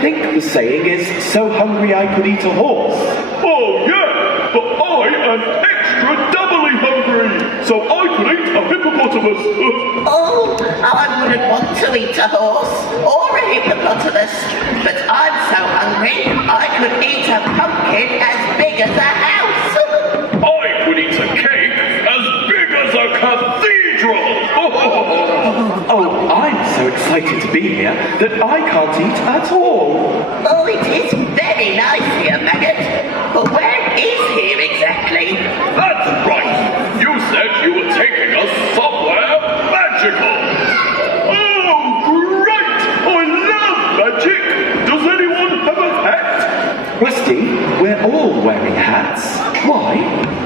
think the saying is, so hungry I could eat a horse. Oh yeah, but I am extra doubly hungry, so I could eat a hippopotamus. Oh, I wouldn't want to eat a horse or a hippopotamus, but I'm so hungry I could eat a pumpkin as big as a house. I could eat a cake as big as a cathedral. Oh, I'm so excited to be here that I can't eat at all. Oh, it is very nice here, Maggot. But where is here exactly? That's right. You said you were taking us somewhere magical. Oh, great! I love magic. Does anyone have a hat? Rusty, we're all wearing hats. Why?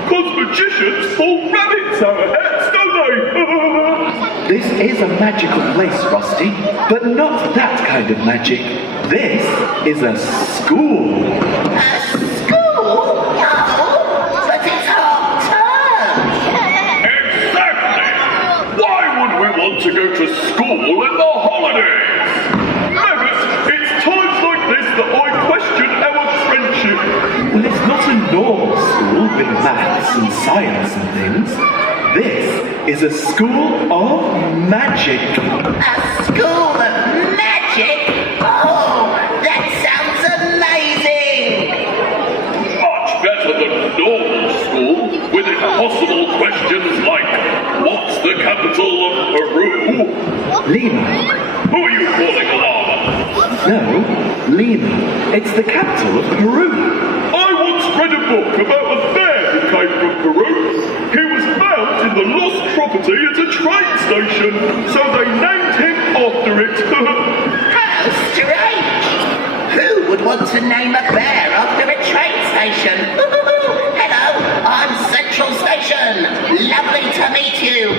Because magicians pull rabbits out of hats, don't they? This is a magical place, Rusty, but not that kind of magic. This is a school. A school? No, but it's half term. Exactly! Why would we want to go to school in the holidays? Maggot, it's times like this that I question our friendship. Well, it's not a normal school with maths and science and things. This is a school of magic. A school of magic? Oh, that sounds amazing! Much better than normal school, with impossible questions like, what's the capital of Peru? Lima. Who are you calling Lava? No, Lima. It's the capital of Peru. I once read a book about a bear who came from Peru. He was found in the lost property at a train station, so they named him after it. How strange! Who would want to name a bear after a train station? Hello, I'm Central Station. Lovely to meet you.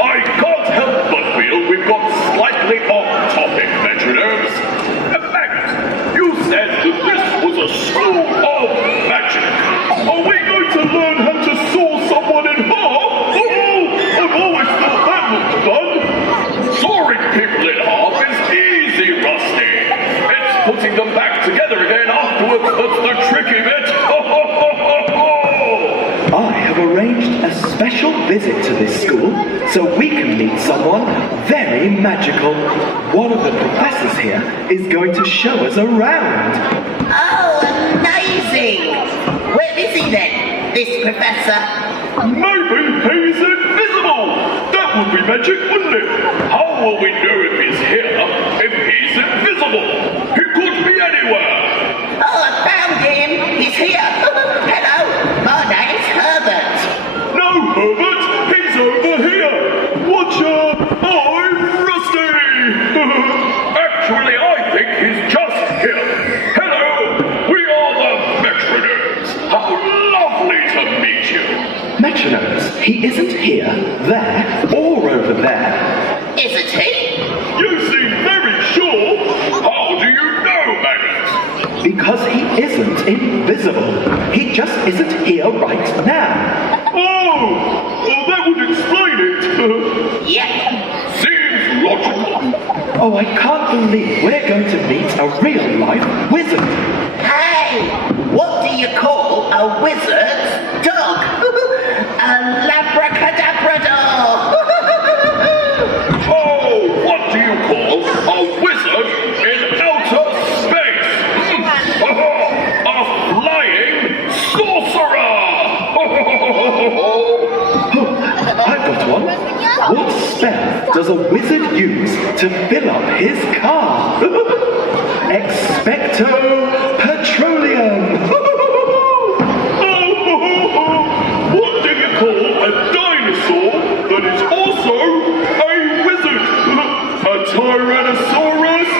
I can't help but feel we've got slightly off topic, Metrognomes. In fact, you said that this was a school of magic. Are we going to learn how to saw someone in half? Oh, I've always thought that looked fun. Sawing people in half is easy, Rusty. It's putting them back together again afterwards that's the tricky bit. I have arranged a special visit to this school so we can meet someone very magical. One of the professors here is going to show us around. Oh, amazing! Where is he then, this professor? Maybe he's invisible! That would be magic, wouldn't it? How will we know if he's here if he's invisible? He could be anywhere! Oh, I found him! He's here! Hello, my name's Herbert. No, Herbert! He's over here! Watch out! I'm Rusty! Actually, I think he's just here. Hello! We are the Metrognomes! How lovely to meet you! Metrognomes, he isn't here, there, or over there. Isn't he? You seem very sure! How do you know, Maggot? Because he isn't invisible. He just isn't here right now. Oh! Well, that would explain it! Yep. Seems logical. Oh, I can't believe we're going to meet a real-life wizard. Hey, what do you call a wizard's dog? A labracadabrador. Oh, what do you call a wizard in outer space? A flying sorcerer! I've got one. What spell does a wizard use to fill up his car? Expecto Petroleum! What do you call a dinosaur that is also a wizard? A Tyrannosaurus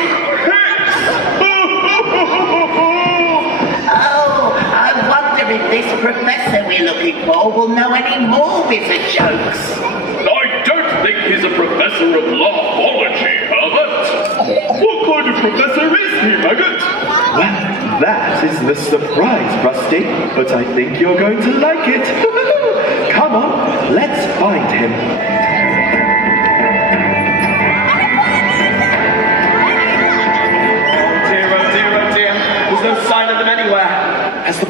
Rex! Oh, I wonder if this professor we're looking for will know any more wizard jokes. I don't think he's a professor of laughology, Herbert. What kind of professor is he, Maggot? Well, that is the surprise, Rusty, but I think you're going to like it. Come on, let's find him.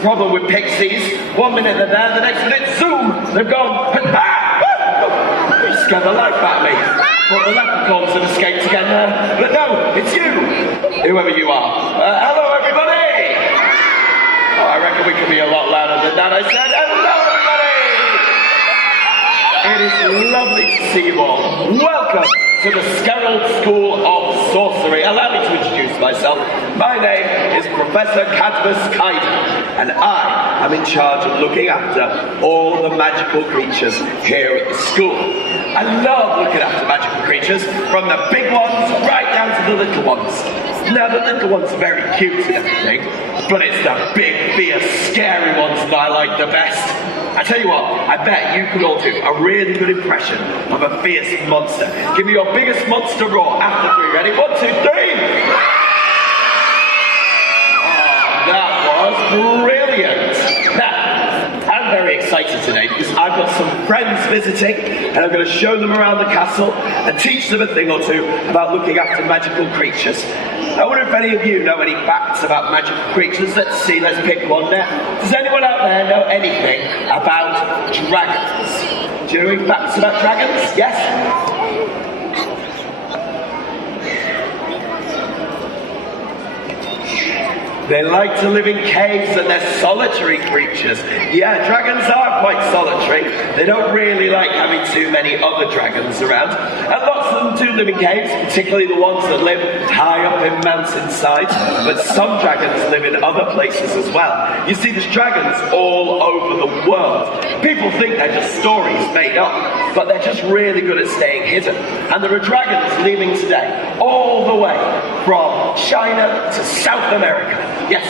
the problem with pixies. 1 minute they're there, the next minute, zoom, they've gone. You scared the life out of me. Thought the leprechauns had escaped again there. But no, it's you, whoever you are. Hello, everybody. Oh, I reckon we can be a lot louder than that. I said, hello, everybody. It is lovely to see you all. Welcome to the Skerald School of Sorcery. Allow me to introduce myself. My name is Professor Cadmus Kaiden, and I am in charge of looking after all the magical creatures here at the school. I love looking after magical creatures, from the big ones right down to the little ones. Now, the little ones are very cute and everything, but it's the big, fierce, scary ones that I like the best. I tell you what, I bet you could all do a really good impression of a fierce monster. Give me your biggest monster roar after 3. Ready? 1, 2, 3! Oh, that was brilliant! Now, I'm very excited today because I've got some friends visiting and I'm going to show them around the castle and teach them a thing or two about looking after magical creatures. I wonder if any of you know any facts about magical creatures. Let's see, let's pick one now. Does anyone out there know anything about dragons? Do you know any facts about dragons? Yes? They like to live in caves and they're solitary creatures. Yeah, dragons are quite solitary. They don't really like having too many other dragons around. And lots of them do live in caves, particularly the ones that live high up in mountainsides. But some dragons live in other places as well. You see, there's dragons all over the world. People think they're just stories made up, but they're just really good at staying hidden. And there are dragons leaving today all the way from China to South America. Yes.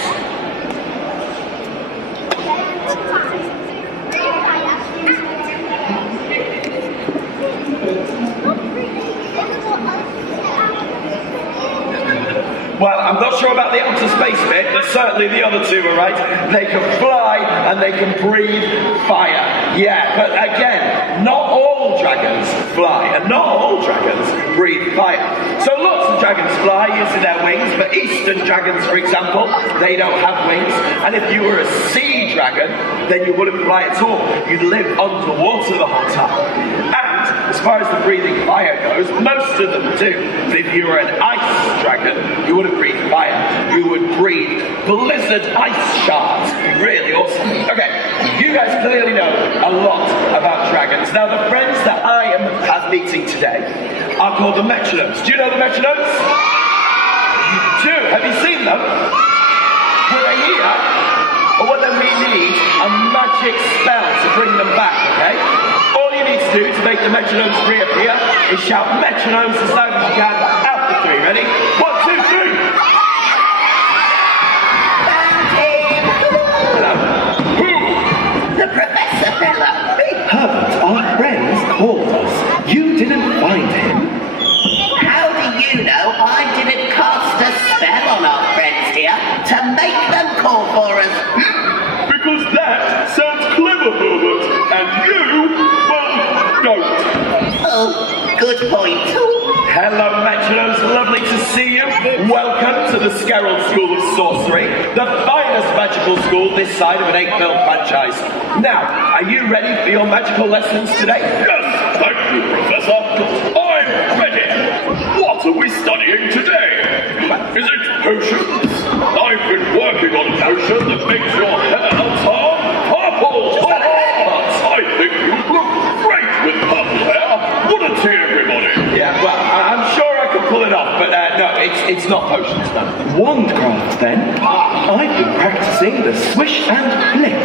Well, I'm not sure about the outer space bit, but certainly the other two are right. They can fly and they can breathe fire. Yeah, but again, not all dragons fly and not all dragons breathe fire. So lots of dragons fly using their wings, but eastern dragons, for example, they don't have wings. And if you were a sea dragon, then you wouldn't fly at all. You'd live underwater the whole time. And as far as the breathing fire goes, most of them do. But if you were an ice dragon, you wouldn't breathe fire. You would breathe blizzard ice shards. Really awesome. Okay, you guys clearly know a lot about dragons. Now, the friends that I am meeting today are called the Metrognomes. Do you know the Metrognomes? You do. Have you seen them? Were they here? Or then we need a magic spell to bring them back, okay? All you need to do to make the Metrognomes reappear is shout Metrognomes as loud as you can after 3. Ready? 1, 2, 3! Hello? Who? The Professor fella. Herbert, our friends called us. You didn't find him. How do you know I didn't cast a spell on our friends here to make them call for us? Because that sounds clever, Herbert. And you, well, don't. Oh, good point. Hello, Metrognomes. Lovely to see you. Welcome to the Skerald School of Sorcery, the finest magical school this side of an 8-film franchise. Now, are you ready for your magical lessons today? Yes, thank you, Professor. I'm ready. What are we studying today? Is it potions? I've been working on a potion that makes your hair turn purple. I think you look great with purple hair. Wouldn't he, everybody? Yeah, well, I'm sure I can pull it off, but no, it's not potions, no. Wandcraft, then? I've been practicing the swish and flick.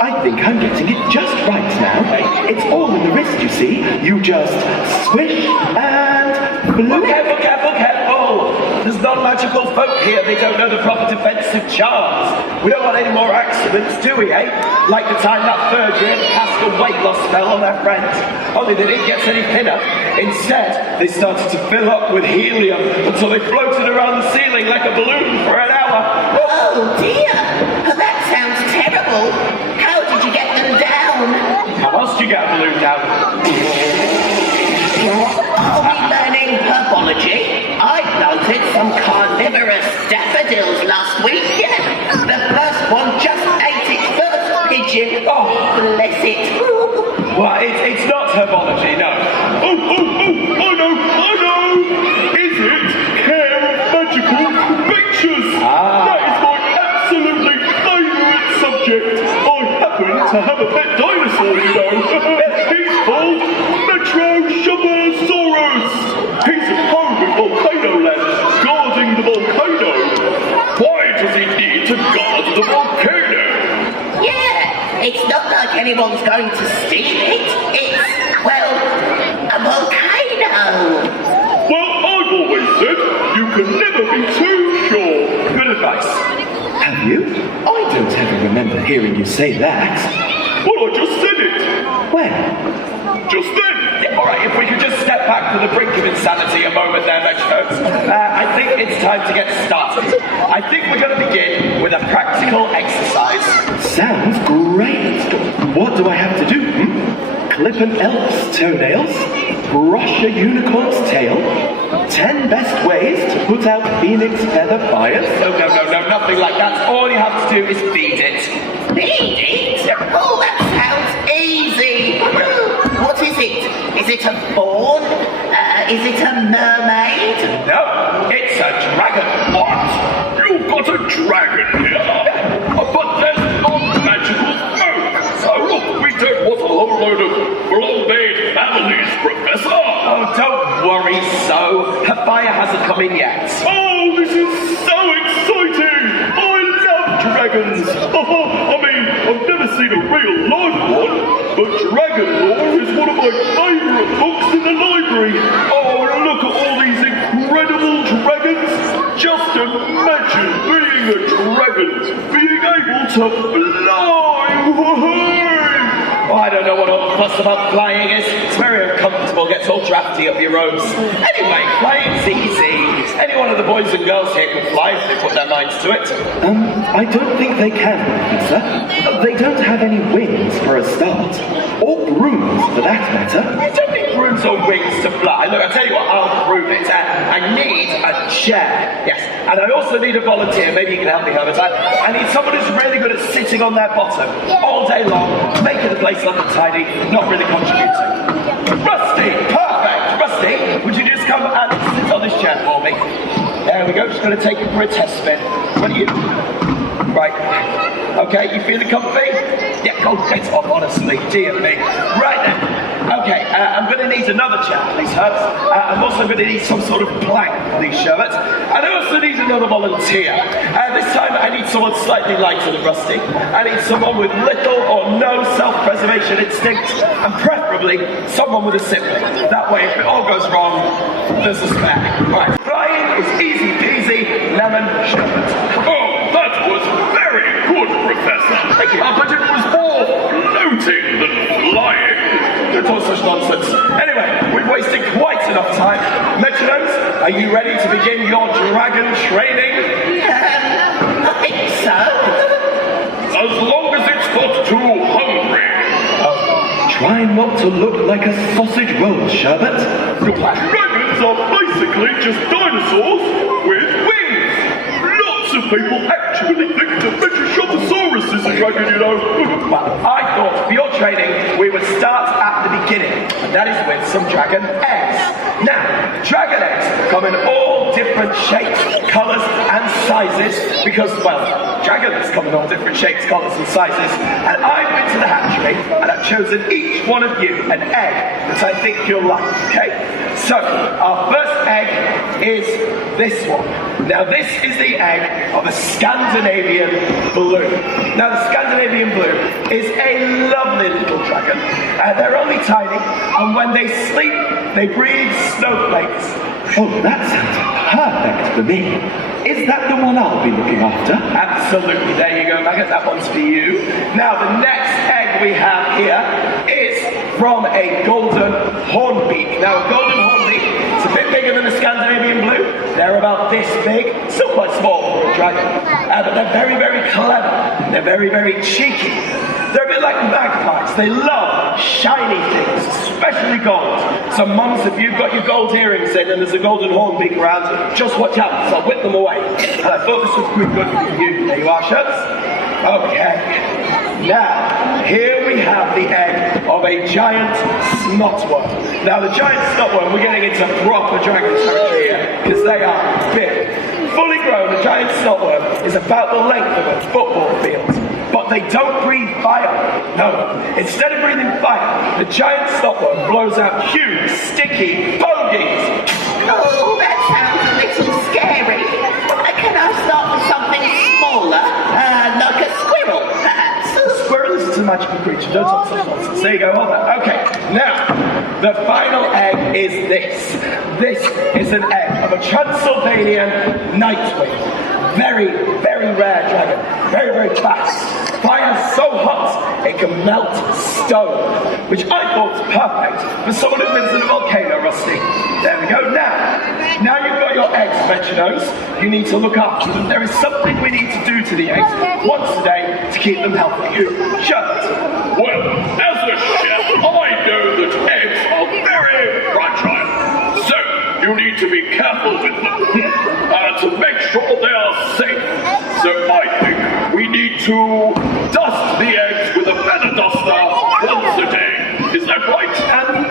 I think I'm getting it just right now. It's all in the wrist, you see. You just swish and flick. Well, careful, careful, careful! There's non-magical folk here. They don't know the proper defensive charms. We don't want any more accidents, do we, eh? Like the time that third year cast a weight loss spell on their friends. Only they didn't get any thinner. Instead, they started to fill up with helium until they floated around the ceiling like a balloon for an hour. Oh dear, that sounds terrible. How did you get them down? How else do you get a balloon down? Are we learning herbology? I planted some carnivorous daffodils last week. The first one just ate it religion. Oh, bless it. Well, it's not herbology, no. Oh, I know! Is it care of magical creatures? That is my absolutely favourite subject. I happen to have a pet dinosaur, you know. He's called Metrognomes. He's at home in Volcano Land, guarding the volcano. Why does he need to guard the volcano? Yeah, it's not like anyone's going to steal it. It's, well, a volcano. Well, I've always said you can never be too sure. Good advice. Have you? I don't ever remember hearing you say that. Well, I just said it. When? Just then. All right, if we could just step back to the brink of insanity a moment there, Metrognomes. I think it's time to get started. I think we're going to begin with a practical exercise. Sounds great. What do I have to do? Clip an elf's toenails? Brush a unicorn's tail? 10 best ways to put out phoenix feather fires? No, nothing like that. All you have to do is feed it. Feed it? Oh, that sounds easy. What is it? Is it a fawn? Is it a mermaid? No, it's a dragon. What? You've got a dragon here? But there's no magical smoke. So look, we don't want a whole load of well-made families, Professor. Oh, don't worry, so. Her fire hasn't come in yet. Oh, this is so exciting! I love dragons! I mean, I've never seen a real live one, but Dragon Lore is one of my favourite books in the library. Oh, look at all these incredible dragons! Just imagine being a dragon, being able to fly! Woohoo! Oh, I don't know what all the fuss about flying is. It's very uncomfortable, gets all drafty up your robes. Anyway, flying's easy. Any one of the boys and girls here can fly if they put their minds to it. I don't think they can, Professor. They don't have any wings for a start. Or brooms, for that matter. You don't need brooms or wings to fly. Look, I'll tell you what, I'll prove it. I need a chair. Yes, and I also need a volunteer. Maybe you can help me, Herbert. I need someone who's really good at sitting on their bottom all day long, making the place look tidy, not really contributing. Rusty! Perfect! Rusty, would you just come and sit on this chair for me? There we go, just going to take it for a test spin. What are you? Right. Okay, you feeling comfy? Yeah, go get off, honestly. Dear me. Right then. Okay, I'm going to need another chair, please, Herbs. I'm also going to need some sort of plank, please, Sherbet. And I also need another volunteer. This time I need someone slightly lighter than Rusty. I need someone with little or no self-preservation instinct, and preferably someone with a sibling. That way, if it all goes wrong, there's a spare. Right, flying is easy peasy, lemon sherbet. Oh, that was very good, Professor. Thank you. But it was more floating than flying. It's all such nonsense. Anyway, we've wasted quite enough time. Metrognomes, are you ready to begin your dragon training? I think so. As long as it's not too hungry. Try not to look like a sausage roll, Sherbet. Dragons are basically just dinosaurs with wings. Lots of people actually think that Metrognomes is a dragon, you know. Well, I thought for your training we would start at the beginning, and that is with some dragon eggs. Now, dragon eggs come in all different shapes, colours and sizes because, well, dragons come in all different shapes, colours and sizes, and I've been to the hatchery and I've chosen each one of you an egg that I think you'll like, okay? So, our first egg is this one. Now, this is the egg of a Scandinavian blue. Now, the Scandinavian blue is a lovely little dragon. They're only tiny, and when they sleep, they breathe snowflakes. Oh, that sounds perfect for me. Is that the one I'll be looking after? Absolutely. There you go, Maggot. That one's for you. Now, the next egg we have here is from a golden hornbeak. Now, a golden hornbeak is a bit bigger than the Scandinavian blue. They're about this big, still quite small for a dragon. But they're very, very clever. They're very, very cheeky. They're a bit like magpies. They love shiny things, especially gold. So, mums, if you've got your gold earrings in and there's a golden hornbeak around, just watch out, because I'll whip them away. And I thought this would be good for you. There you are, Shirts. Okay. Now, here we have the egg of a giant snotworm. Now, the giant snotworm, we're getting into proper dragon territory here, because they are big. Fully grown, a giant snotworm is about the length of a football field. But they don't breathe fire. No. Instead of breathing fire, the giant snotworm blows out huge, sticky bogies. Oh, that sounds a little scary. Can I start with something smaller, like a squirrel, perhaps? A squirrel is a magical creature. Don't talk such nonsense. There you go. Hold that. Okay. Now, the final egg is this. This is an egg of a Transylvanian nightwing. Very, very rare dragon. Very, very fast. Fire so hot it can melt stone, which I thought was perfect for someone who lives in a volcano, Rusty. There we go. Now you've got your eggs, Metrognomes. You need to look after them. There is something we need to do to the eggs once a day to keep them healthy. Shut. Well, as a chef, I know that eggs are very fragile. So, you need to be careful with them to make sure they are safe. So I think we need to dust the eggs with a feather duster once a day. Is that right?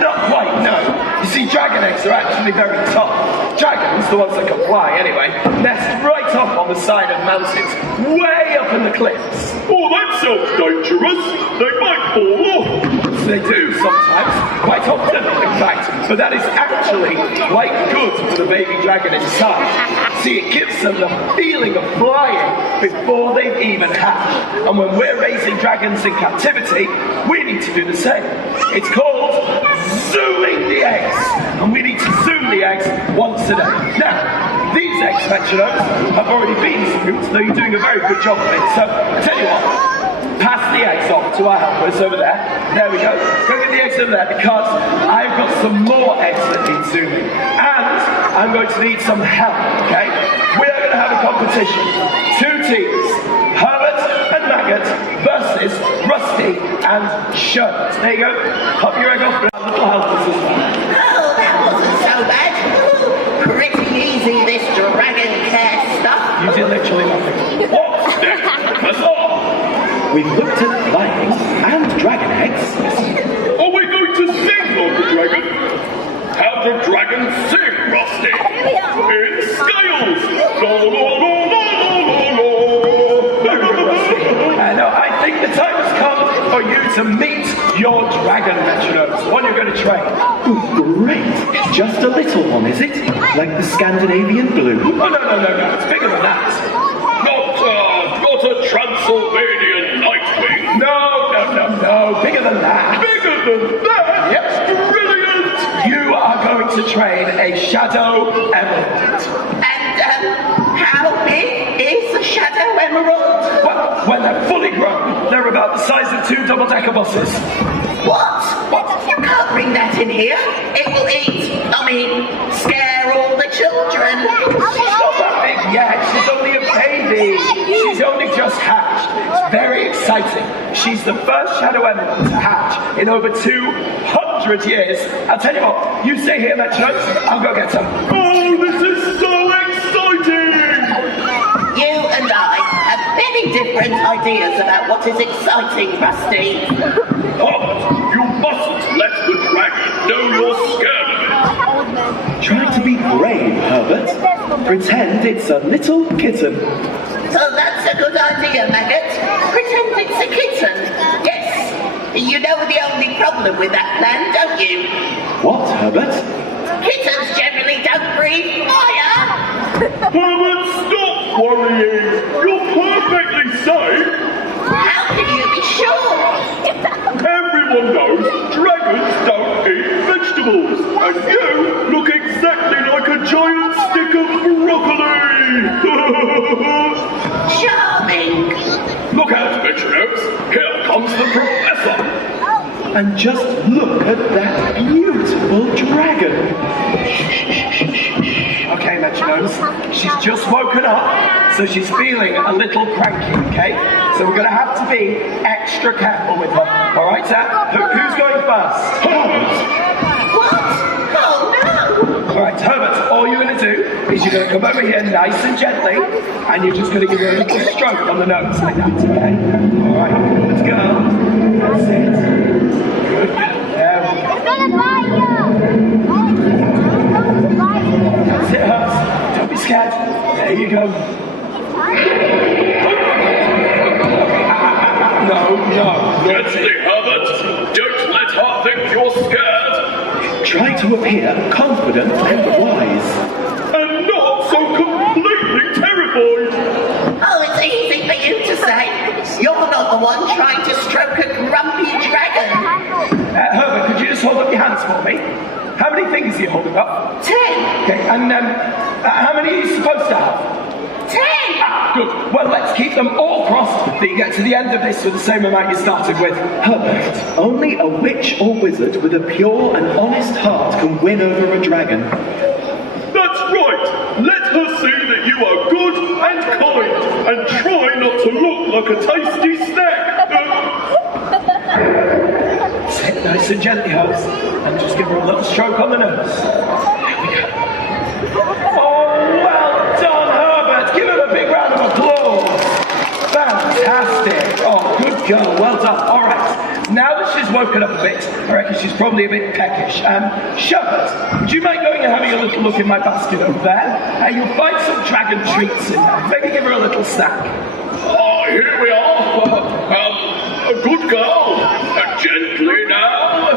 Not quite, no. You see, dragon eggs are actually very tough. Dragons, the ones that can fly anyway, nest right up on the side of mountains, way up in the cliffs. Oh, that sounds dangerous. They might fall off. They do sometimes, quite often in fact, but that is actually quite good for the baby dragon inside. See, it gives them the feeling of flying before they've even hatched. And when we're raising dragons in captivity, we need to do the same. It's called zooming the eggs, and we need to zoom the eggs once a day. Now, these eggs, Metrognomes, have already been zoomed, though you're doing a very good job of it. So, I tell you what. Pass the eggs off to our helpers over there. There we go. Go get the eggs over there because I've got some more eggs that need zooming. And I'm going to need some help, okay? We are going to have a competition. 2 teams. Herbert and Maggot versus Rusty and Sherbet. There you go. Pop your egg off. Little helpers as well. Oh, that wasn't so bad. Pretty easy, this dragon care stuff. You did literally nothing. What's next? That's all. We've looked at flying and dragon eggs. Are we going to sing on the dragon? How do dragons sing, Rusty? In scales. La la la la la la. No, I think the time has come for you to meet your dragon, Metrognomes. One you're going to train. Ooh, great. Just a little one, is it? Like the Scandinavian blue? Oh, no. It's bigger than that. Not a Transylvanian nightwing. No. Bigger than that. Bigger than that? Yep. Brilliant. You are going to train a shadow emerald. And how big is the shadow emerald? Well, when they're fully grown, they're about the size of 2 double-decker buses. What? You can't bring that in here. It will scare all the children. She's not that big yet. She's only a baby. She's only just hatched. It's very exciting. She's the first shadow emerald to hatch in over 200 years. I'll tell you what, you stay here, Metrognomes. I'll go get some. Oh, this is so exciting! You and I have very different ideas about what is exciting, Rusty. Oh, you mustn't let the dragon know you're scared of it. Try to be brave, Herbert. Pretend it's a little kitten. So that's a good idea, Maggot. Pretend it's a kitten. Yes. You know the only problem with that plan, don't you? What, Herbert? Kittens generally don't breathe fire. Herbert, stop worrying. You're perfectly safe. How can you be sure? Everyone knows dragons don't eat vegetables, and you look exactly like a giant stick of broccoli. Charming. Look out, Metrognomes. Here comes the professor. And just look at that beautiful dragon. Okay, Metrognomes. She's just woken up, so she's feeling a little cranky, okay? So we're going to have to be extra careful with her. All right, sir? Who's going first? What? Oh, no. All right, Herbert, all you're going to do is is you're going to come over here nice and gently, and you're just going to give her a little stroke on the nose like that, okay? All right, let's go. That's it. Good. There we go. I'm gonna buy you. That's it, Hubs. Don't be scared. There you go. No. Gently, Herbert. Don't let her think you're scared. Try to appear confident and wise. And not so completely terrified. Oh, it's easy for you to say. You're not the one trying to stroke a grumpy dragon. Herbert, could you just hold up your hands for me? How many fingers are you holding up? 10. Okay, and how many are you supposed to have? 10. Good. Well, let's keep them all crossed that you get to the end of this with the same amount you started with. Herbert, only a witch or wizard with a pure and honest heart can win over a dragon. That's right. Let her see that you are good and kind, and try not to look like a tasty snack. Sit nice and gently, Hubs, and just give her a little stroke on the nose. There we go. Oh, well done, Herbert. Give him a big round of applause. Fantastic. Oh, good girl. Well done. All right. Now that she's woken up a bit, I reckon she's probably a bit peckish. Shepherd, would you mind going and having a little look in my basket over there? You'll find some dragon treats in there. Maybe give her a little snack. Oh, here we are. A good girl. Gently now.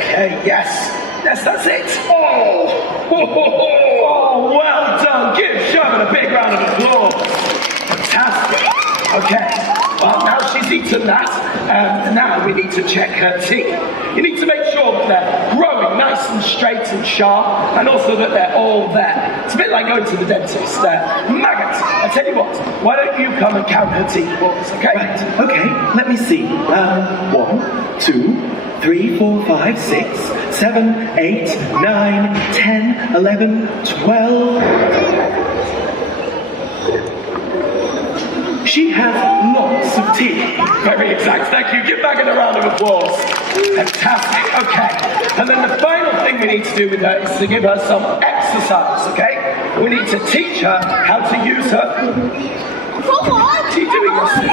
Okay, yes, that's it. Oh, Oh, well done. Give Sherman a big round of applause. Fantastic. Okay, well, now she's eaten that, now we need to check her teeth. You need to make sure that they're growing nice and straight and sharp, and also that they're all there. It's a bit like going to the dentist. Maggot, I tell you what, why don't you come and count her teeth for us, okay? Right, okay, let me see. 1, 2, 3, 4, 5, 6, 7, 8, 9, 10, 11, 12. She has lots of teeth. Very exact, thank you. Give Maggot a round of applause. Fantastic, okay. And then the final thing we need to do with her is to give her some exercise, okay? We need to teach her how to use her... What are you doing, Rusty?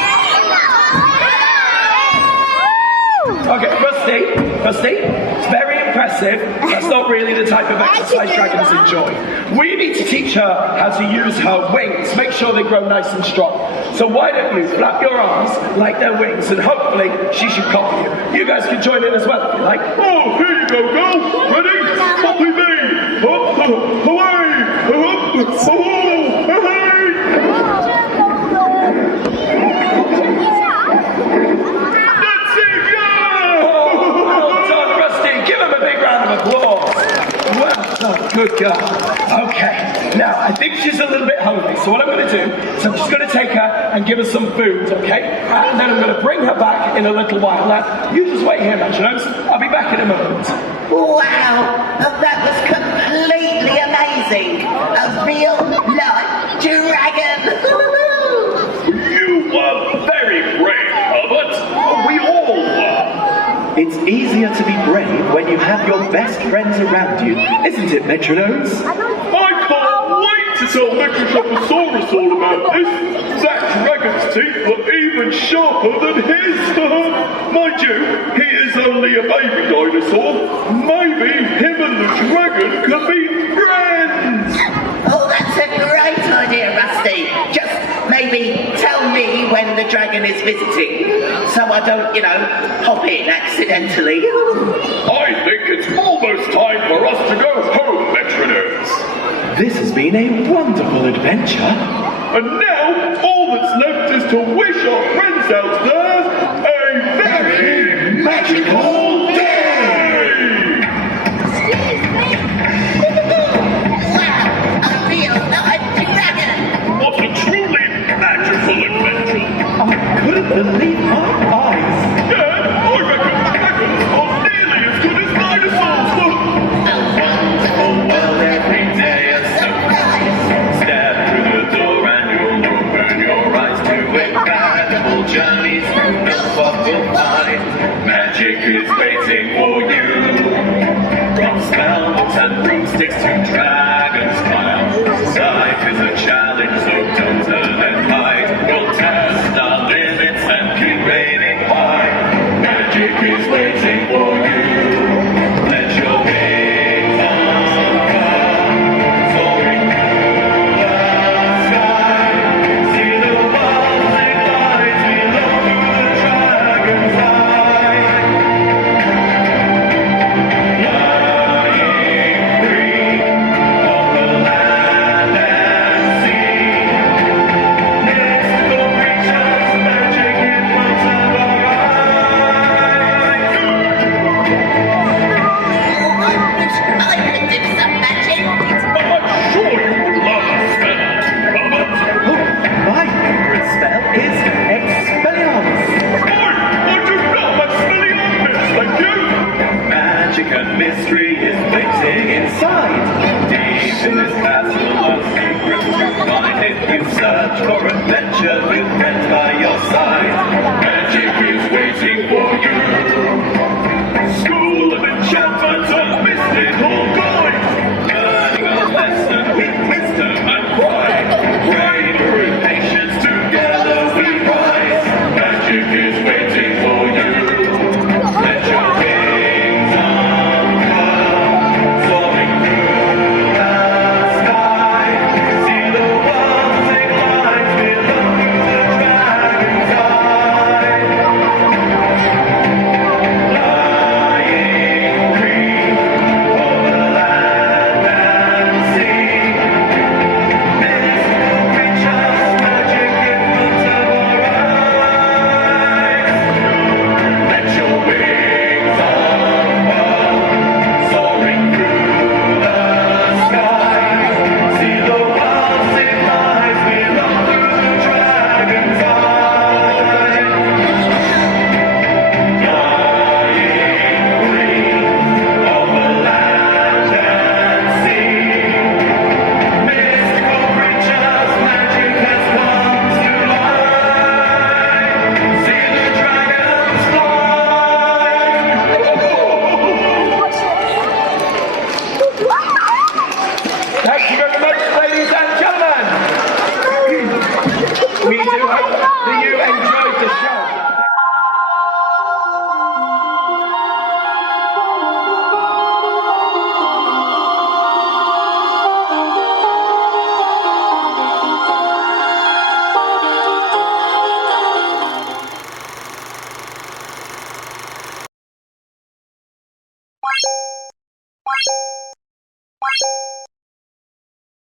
Okay, Rusty, it's very impressive. That's not really the type of exercise dragons enjoy. We need to teach her how to use her wings, make sure they grow nice and strong. So why don't you flap your arms like they're wings, and hopefully she should copy you. You guys can join in as well if you like. oh, here you go, girl. Ready? Copy me. Away. That's it, yeah. Well done, Rusty. Give him a big round of applause. Well done, good girl. Okay, now I think she's a little bit hungry, so what I'm going to do is I'm just going to take her and give her some food, okay? And then I'm going to bring her back in a little while. Now, you just wait here, Metrognomes. I'll be back in a moment. Wow, that was completely amazing. A real life dragon. You were very brave, Herbert. We all were. It's easier to be brave when you have your best friends around you, isn't it, Metrognomes? I can't wait to tell Metrognomosaurus all about this. That dragon's teeth were even sharper than his. Mind you, he is only a baby dinosaur. Maybe him and the dragon could be friends. Oh, that's a great idea, Rusty. Just maybe tell me when the dragon is visiting, so I don't, hop in accidentally. I think it's almost time for us to go home, Metrognomes. This has been a wonderful adventure. And now, all that's left is to wish our friends out there a very magical day! Wow, a real life dragon. What a truly magical adventure! I couldn't believe my eyes. Yeah, I reckon dragons are nearly as good as dinosaurs! A wonderful world every day, a surprise. Step through the door and you'll open your eyes to incredible journeys through the fog of light. Magic is waiting for you. From spell swords and broomsticks to dragons climb. Life is a challenge, so don't turn and hide. We'll test our limits and keep aiming high. Magic is waiting for you. Let your wings unfurl, soaring through the sky. See the buzzing lights below the dragon's eye. Flying free over land and sea. Mystical creatures, magic in front of our eyes. I can do some magic. I'm sure you would love a spell, Robert. Oh, my favorite spell is Expelliarmus. I do love Expelliarmus, thank you. Magic and mystery is waiting inside. Deep in this castle of secrets to find. If you search for adventure with friends by your side, magic is waiting for you.